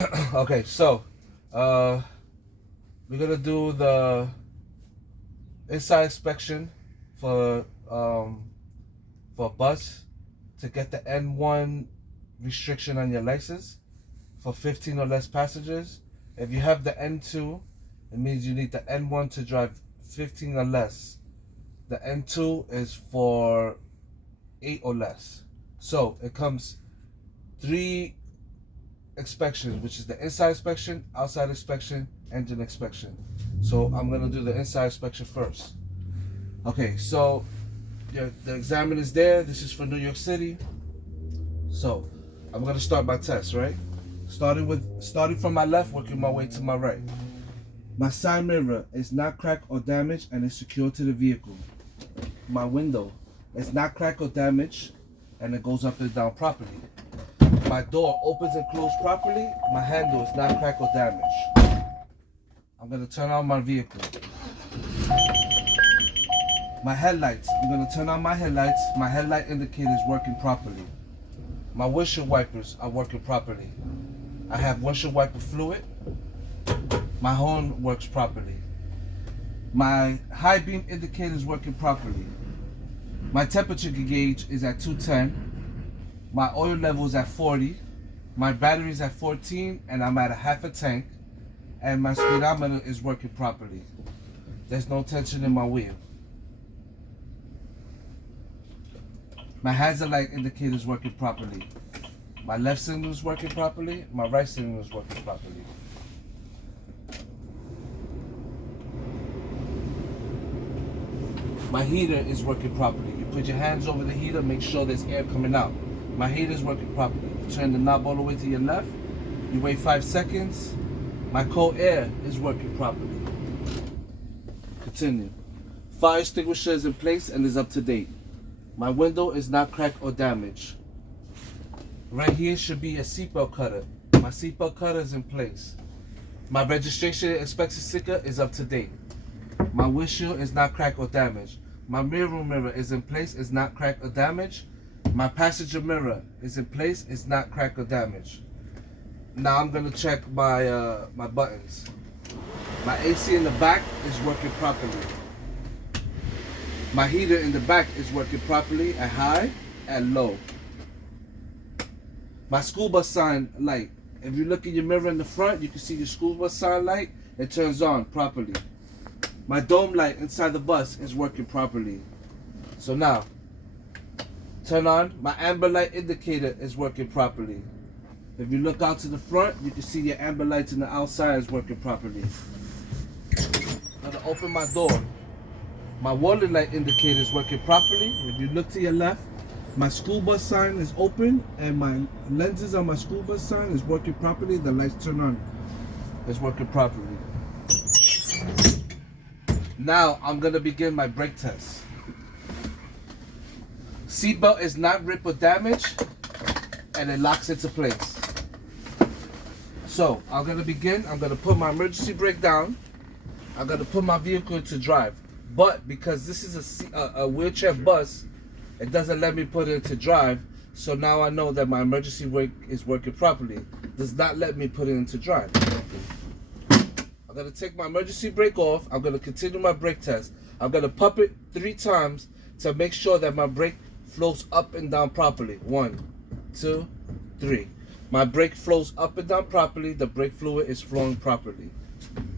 Okay, so we're gonna do the inside inspection for a bus to get the N1 restriction on your license for 15 or less passengers. If you have the N2, it means you need the N1 to drive 15 or less. The N2 is for 8 or less. So it comes 3 inspections, which is the inside inspection, outside inspection, engine inspection. So I'm gonna do the inside inspection first. Okay, so the examiner's there. This is for New York City. So I'm gonna start my test, right? Starting from my left, working my way to my right. My side mirror is not cracked or damaged and is secured to the vehicle. My window is not cracked or damaged and it goes up and down properly. My door opens and closes properly. My handle is not cracked or damaged. I'm gonna turn on my vehicle. My headlights, I'm gonna turn on my headlights. My headlight indicator is working properly. My windshield wipers are working properly. I have windshield wiper fluid. My horn works properly. My high beam indicator is working properly. My temperature gauge is at 210. My oil level is at 40. My battery is at 14 and I'm at a half a tank. And my speedometer is working properly. There's no tension in my wheel. My hazard light indicator is working properly. My left signal is working properly. My right signal is working properly. My heater is working properly. You put your hands over the heater, make sure there's air coming out. My heater is working properly. You turn the knob all the way to your left. You wait 5 seconds. My cold air is working properly. Continue. Fire extinguisher is in place and is up to date. My window is not cracked or damaged. Right here should be a seatbelt cutter. My seatbelt cutter is in place. My registration inspection sticker is up to date. My windshield is not cracked or damaged. My mirror is in place, is not cracked or damaged. My passenger mirror is in place, is not cracked or damaged. Now I'm gonna check my my buttons. My AC in the back is working properly. My heater in the back is working properly at high and low. My school bus sign light. If you look in your mirror in the front, you can see the school bus sign light. It turns on properly. My dome light inside the bus is working properly. So now, turn on. My amber light indicator is working properly. If you look out to the front, you can see your amber lights in the outside is working properly. I'm gonna open my door. My warning light indicator is working properly. If you look to your left, my school bus sign is open and my lenses on my school bus sign is working properly. The lights turn on. It's working properly. Now I'm gonna begin my brake test. Seatbelt is not ripped or damaged and it locks into place. So I'm gonna begin. I'm gonna put my emergency brake down. I'm gonna put my vehicle into drive. But because this is a wheelchair bus, it doesn't let me put it into drive. So now I know that my emergency brake is working properly. It does not let me put it into drive. I'm gonna take my emergency brake off. I'm gonna continue my brake test. I'm gonna pump it 3 times to make sure that my brake flows up and down properly. 1, 2, 3. My brake flows up and down properly. The brake fluid is flowing properly.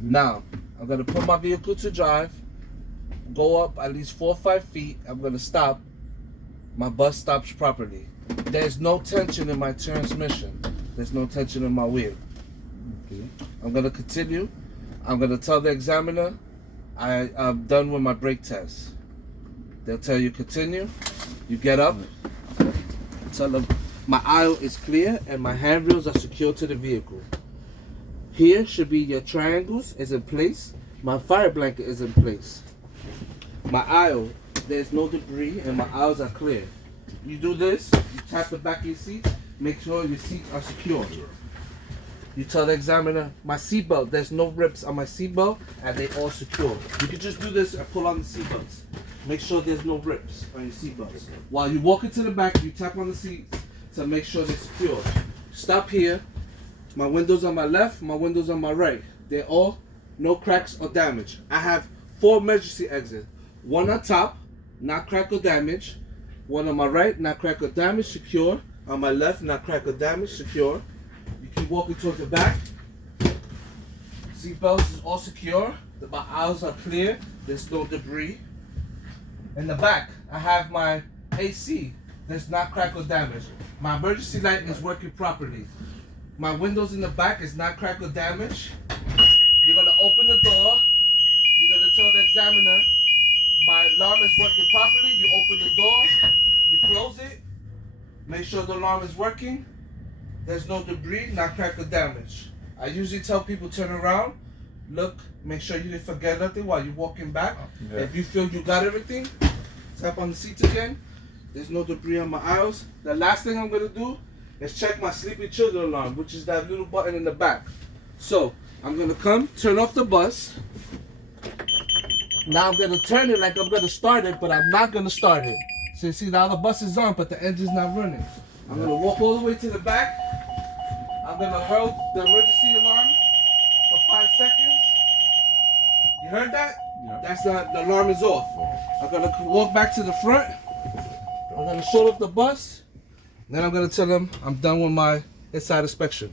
Now, I'm gonna put my vehicle to drive. Go up at least 4 or 5 feet. I'm gonna stop. My bus stops properly. There's no tension in my transmission. There's no tension in my wheel. Okay. I'm gonna continue. I'm gonna tell the examiner I'm done with my brake test. They'll tell you continue. You get up. Tell them my aisle is clear and my handrails are secured to the vehicle. Here should be your triangles is in place. My fire blanket is in place. My aisle, there's no debris and my aisles are clear. You do this, you tap the back of your seat, make sure your seats are secure. You tell the examiner, my seatbelt, there's no rips on my seatbelt and they all secure. You can just do this and pull on the seatbelts. Make sure there's no rips on your seatbelts. While you walk into the back, you tap on the seats to make sure they're secure. Stop here, My windows on my left, my windows on my right. They're all no cracks or damage. I have 4 emergency exits. One on top, not crack or damage. One on my right, not crack or damage, secure. On my left, not crack or damage, secure. You keep walking towards the back. Seatbelts is all secure. My aisles are clear. There's no debris. In the back, I have my AC. There's not crack or damage. My emergency light is working properly. My windows in the back is not crack or damage. You're gonna open the door. You're gonna tell the examiner my alarm is working properly. You open the door. You close it. Make sure the alarm is working. There's no debris, not crack or damage. I usually tell people turn around, look, make sure you didn't forget nothing while you're walking back. Yeah. If you feel you got everything, tap on the seats again. There's no debris on my aisles. The last thing I'm gonna do is check my sleeping children alarm, which is that little button in the back. So I'm gonna come, turn off the bus. Now I'm gonna turn it like I'm gonna start it, but I'm not gonna start it. So you see now the bus is on, but the engine's not running. I'm gonna walk all the way to the back. I'm gonna hold the emergency alarm for 5 seconds. You heard that? Yeah. That's the alarm is off. I'm gonna walk back to the front. I'm gonna shut off the bus. Then I'm gonna tell them I'm done with my inside inspection.